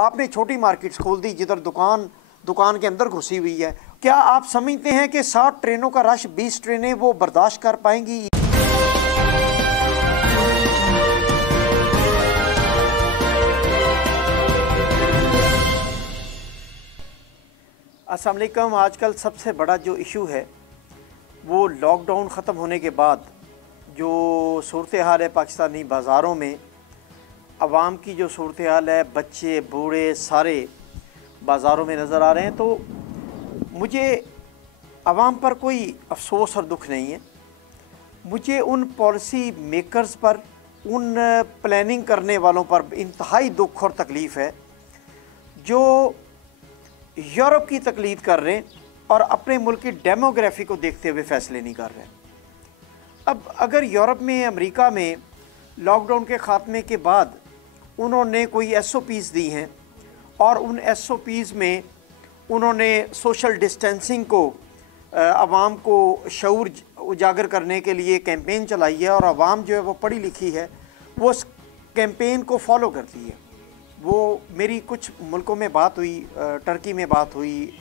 आपने छोटी मार्केट्स खोल दी जिधर दुकान के अंदर घुसी हुई है। क्या आप समझते हैं कि 60 ट्रेनों का रश 20 ट्रेनें वो बर्दाश्त कर पाएंगी? अस्सलाम वालेकुम। आजकल सबसे बड़ा जो इशू है वो लॉकडाउन ख़त्म होने के बाद जो सूरत हाल है पाकिस्तानी बाज़ारों में, आवाम की जो सूरत हाल है, बच्चे बूढ़े सारे बाज़ारों में नज़र आ रहे हैं। तो मुझे आवाम पर कोई अफसोस और दुख नहीं है, मुझे उन पॉलिसी मेकर्स पर, उन प्लानिंग करने वालों पर इंतहाई दुख और तकलीफ़ है जो यूरोप की तकलीद कर रहे हैं और अपने मुल्क की डेमोग्राफी को देखते हुए फ़ैसले नहीं कर रहे। अब अगर यूरोप में, अमेरिका में लॉकडाउन के ख़ात्मे के बाद उन्होंने कोई SOPs दी हैं और उन SOPs में उन्होंने सोशल डिस्टेंसिंग को आवाम को शऊर उजागर करने के लिए कैंपेन चलाई है और आवाम जो है वो पढ़ी लिखी है, वो उस कैंपेन को फॉलो करती है। वो मेरी कुछ मुल्कों में बात हुई, टर्की में बात हुई,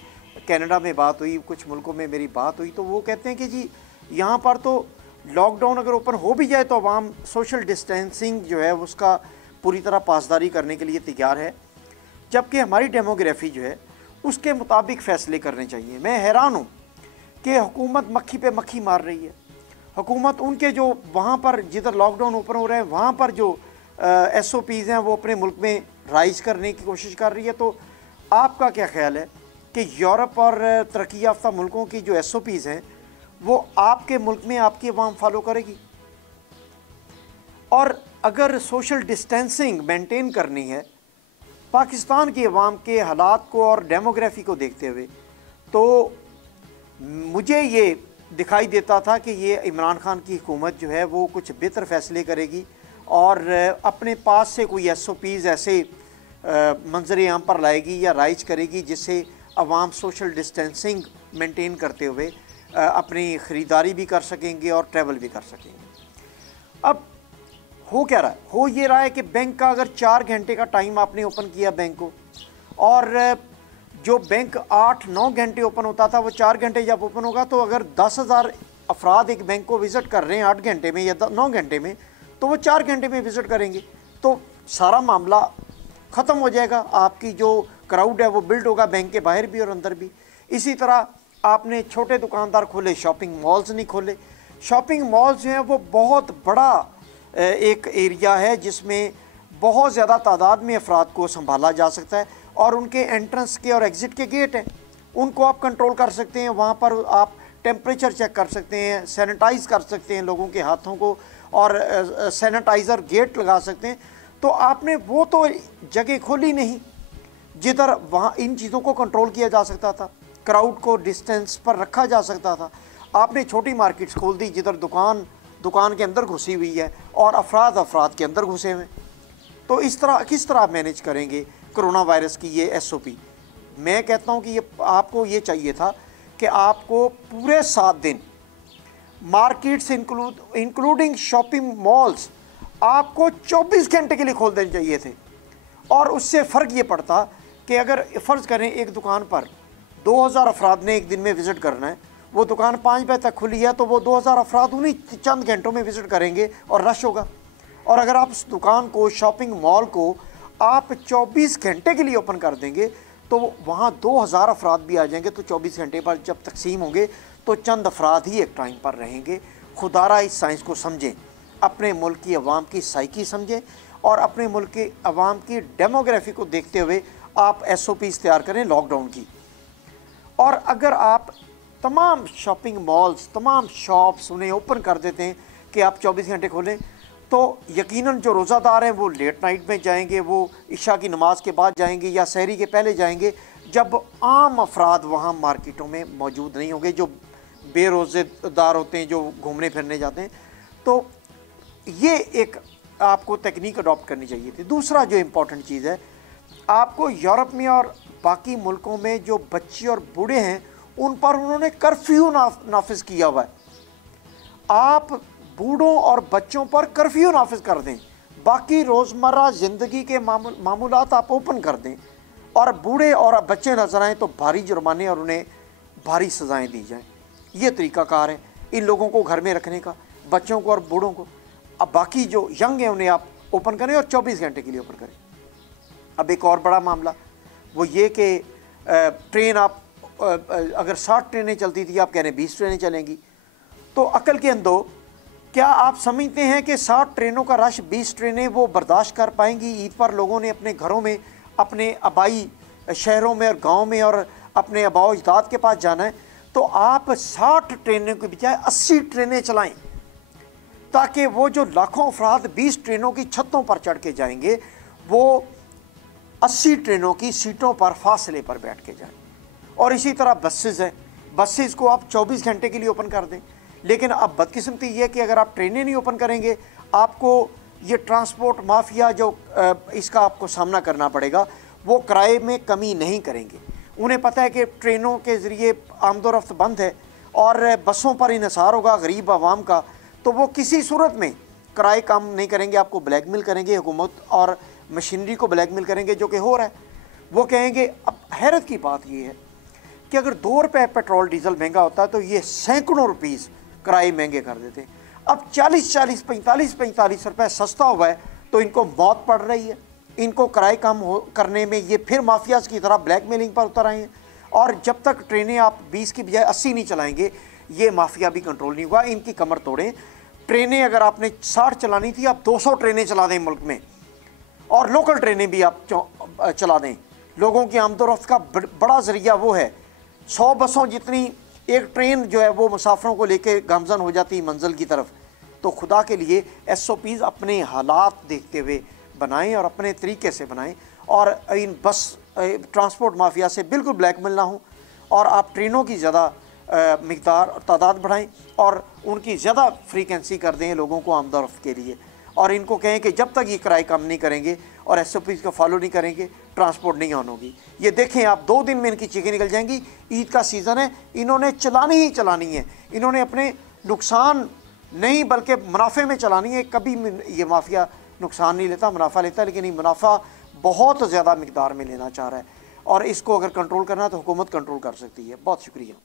कनाडा में बात हुई, कुछ मुल्कों में मेरी बात हुई, तो वो कहते हैं कि जी यहाँ पर तो लॉकडाउन अगर ओपन हो भी जाए तो आवाम सोशल डिस्टेंसिंग जो है उसका पूरी तरह पासदारी करने के लिए तैयार है, जबकि हमारी डेमोग्राफी जो है उसके मुताबिक फ़ैसले करने चाहिए। मैं हैरान हूँ कि हुकूमत मक्खी पे मक्खी मार रही है। हुकूमत उनके जो वहाँ पर जिधर लॉकडाउन ओपन हो रहे हैं वहाँ पर जो SOPs हैं वो अपने मुल्क में राइज करने की कोशिश कर रही है। तो आपका क्या ख्याल है कि यूरोप और तरक्की याफ्ता मुल्कों की जो SOPs हैं वो आपके मुल्क में आपकी अवाम फॉलो करेगी? और अगर सोशल डिस्टेंसिंग मेंटेन करनी है पाकिस्तान की अवाम के हालात को और डेमोग्राफी को देखते हुए, तो मुझे ये दिखाई देता था कि ये इमरान खान की हुकूमत जो है वो कुछ बेहतर फ़ैसले करेगी और अपने पास से कोई SOPs ऐसे मंजर आम पर लाएगी या राइज करेगी जिससे अवाम सोशल डिस्टेंसिंग मेंटेन करते हुए अपनी ख़रीदारी भी कर सकेंगे और ट्रैवल भी कर सकेंगे। अब हो क्या रहा है? हो ये रहा है कि बैंक का अगर 4 घंटे का टाइम आपने ओपन किया बैंक को, और जो बैंक 8-9 घंटे ओपन होता था वो 4 घंटे जब ओपन होगा, तो अगर 10,000 अफराद एक बैंक को विज़िट कर रहे हैं 8 घंटे में या 9 घंटे में, तो वो 4 घंटे में विज़िट करेंगे, तो सारा मामला ख़त्म हो जाएगा। आपकी जो क्राउड है वो बिल्ड होगा बैंक के बाहर भी और अंदर भी। इसी तरह आपने छोटे दुकानदार खोले, शॉपिंग मॉल्स नहीं खोले। शॉपिंग मॉल्स जो हैं वो बहुत बड़ा एक एरिया है जिसमें बहुत ज़्यादा तादाद में अफराद को संभाला जा सकता है और उनके एंट्रेंस के और एग्ज़िट के गेट हैं, उनको आप कंट्रोल कर सकते हैं। वहाँ पर आप टेम्परेचर चेक कर सकते हैं, सैनिटाइज़ कर सकते हैं लोगों के हाथों को और सैनिटाइज़र गेट लगा सकते हैं। तो आपने वो तो जगह खोली नहीं जिधर वहाँ इन चीज़ों को कंट्रोल किया जा सकता था, क्राउड को डिस्टेंस पर रखा जा सकता था। आपने छोटी मार्केट्स खोल दी जिधर दुकान के अंदर घुसी हुई है और अफराद के अंदर घुसे हुए। तो इस तरह किस तरह आप मैनेज करेंगे कोरोना वायरस की ये SOP? मैं कहता हूँ कि ये आपको ये चाहिए था कि आपको पूरे 7 दिन मार्केट्स इंक्लूडिंग शॉपिंग मॉल्स आपको 24 घंटे के लिए खोल देने चाहिए थे। और उससे फ़र्क ये पड़ता कि अगर फ़र्ज़ करें एक दुकान पर 2000 अफराद ने एक दिन में विज़िट करना है, वो दुकान 5 बजे तक खुली है, तो वो 2000 अफराद उन्हीं चंद घंटों में विज़िट करेंगे और रश होगा। और अगर आप उस दुकान को, शॉपिंग मॉल को आप 24 घंटे के लिए ओपन कर देंगे तो वहाँ 2000 अफराद भी आ जाएंगे, तो 24 घंटे पर जब तकसीम होंगे तो चंद अफराद ही एक टाइम पर रहेंगे। खुदारा इस साइंस को समझें, अपने मुल्क की अवाम की साइकी समझें और अपने मुल्क के अवाम की डेमोग्राफी को देखते हुए आप SOPs तैयार करें लॉकडाउन की। और अगर आप तमाम शॉपिंग मॉल्स, तमाम शॉप्स उन्हें ओपन कर देते हैं कि आप 24 घंटे खोलें, तो यकीनन जो रोज़ादार हैं वो लेट नाइट में जाएंगे, वो इशा की नमाज़ के बाद जाएंगे या सहरी के पहले जाएंगे, जब आम अफराद वहाँ मार्केटों में मौजूद नहीं होंगे, जो बेरोज़ेदार होते हैं, जो घूमने फिरने जाते हैं। तो ये एक आपको तकनीक अडॉप्ट करनी चाहिए थी। दूसरा जो इम्पोर्टेंट चीज़ है, आपको यूरोप में और बाकी मुल्कों में जो बच्चे और बूढ़े हैं उन पर उन्होंने कर्फ्यू नाफिज किया हुआ है। आप बूढ़ों और बच्चों पर कर्फ्यू नाफिज कर दें बाकी रोज़मर्रा ज़िंदगी के मामूलात आप ओपन कर दें और बूढ़े और बच्चे नजर आएँ तो भारी जुर्माने और उन्हें भारी सज़ाएँ दी जाएँ। ये तरीक़ाकार है इन लोगों को घर में रखने का, बच्चों को और बूढ़ों को। अब बाकी जो यंग हैं उन्हें आप ओपन करें और 24 घंटे के लिए ओपन करें। अब एक और बड़ा मामला वो ये कि ट्रेन आप अगर 60 ट्रेनें चलती थी, आप कह रहे हैं 20 ट्रेनें चलेंगी, तो अकल के अंदो क्या आप समझते हैं कि 60 ट्रेनों का रश 20 ट्रेनें वो बर्दाश्त कर पाएंगी? ईद पर लोगों ने अपने घरों में, अपने आबाई शहरों में और गाँव में और अपने आबाओ अजदाद के पास जाना है, तो आप 60 ट्रेनों के बजाय 80 ट्रेनें चलाएं, ताकि वो जो लाखों अफराद 20 ट्रेनों की छतों पर चढ़ के जाएंगे वो 80 ट्रेनों की सीटों पर फासले पर बैठ के जाएं। और इसी तरह बसेस हैं, बसेस को आप 24 घंटे के लिए ओपन कर दें। लेकिन अब बदकिस्मती ये है कि अगर आप ट्रेनें नहीं ओपन करेंगे, आपको ये ट्रांसपोर्ट माफिया जो इसका आपको सामना करना पड़ेगा, वो किराए में कमी नहीं करेंगे। उन्हें पता है कि ट्रेनों के ज़रिए आमदोरफ्त बंद है और बसों पर इन्हिसार होगा गरीब आवाम का, तो वो किसी सूरत में किराए कम नहीं करेंगे, आपको ब्लैकमेल करेंगे, हुकूमत और मशीनरी को ब्लैकमेल करेंगे, जो कि हो रहा है। वो कहेंगे, अब हैरत की बात ये है कि अगर 2 रुपये पेट्रोल डीजल महंगा होता है तो ये सैकड़ों रुपीस किराए महंगे कर देते हैं। अब 40-40, 45-45 रुपये सस्ता हुआ है तो इनको मौत पड़ रही है। इनको किराए कम करने में ये फिर माफियाज की तरह ब्लैकमेलिंग पर उतर आए हैं। और जब तक ट्रेनें आप 20 की बजाय 80 नहीं चलाएंगे, ये माफिया भी कंट्रोल नहीं हुआ। इनकी कमर तोड़ें। ट्रेनें अगर आपने 60 चलानी थी, आप 200 ट्रेनें चला दें मुल्क में, और लोकल ट्रेनें भी आप चला दें। लोगों की आमदोरफ्त का बड़ा ज़रिया वो है। 100 बसों जितनी एक ट्रेन जो है वो मुसाफरों को लेके गामजन हो जाती मंजिल की तरफ। तो खुदा के लिए SOPs अपने हालात देखते हुए बनाएं और अपने तरीके से बनाएं, और इन बस ट्रांसपोर्ट माफिया से बिल्कुल ब्लैकमेल ना हो, और आप ट्रेनों की ज़्यादा मिकदार और तादाद बढ़ाएं और उनकी ज़्यादा फ्रीक्वेंसी कर दें लोगों को आमदोरफ्त के लिए। और इनको कहें कि जब तक ये किराए कम नहीं करेंगे और SOPs को फॉलो नहीं करेंगे, ट्रांसपोर्ट नहीं ऑन होगी। ये देखें आप, 2 दिन में इनकी चीखें निकल जाएंगी। ईद का सीज़न है, इन्होंने चलानी ही चलानी है। इन्होंने अपने नुकसान नहीं बल्कि मुनाफे में चलानी है। कभी ये माफिया नुकसान नहीं लेता, मुनाफा लेता है, लेकिन ये मुनाफा बहुत ज़्यादा मिकदार में लेना चाह रहा है। और इसको अगर कंट्रोल करना है तो हुकूमत कंट्रोल कर सकती है। बहुत शुक्रिया।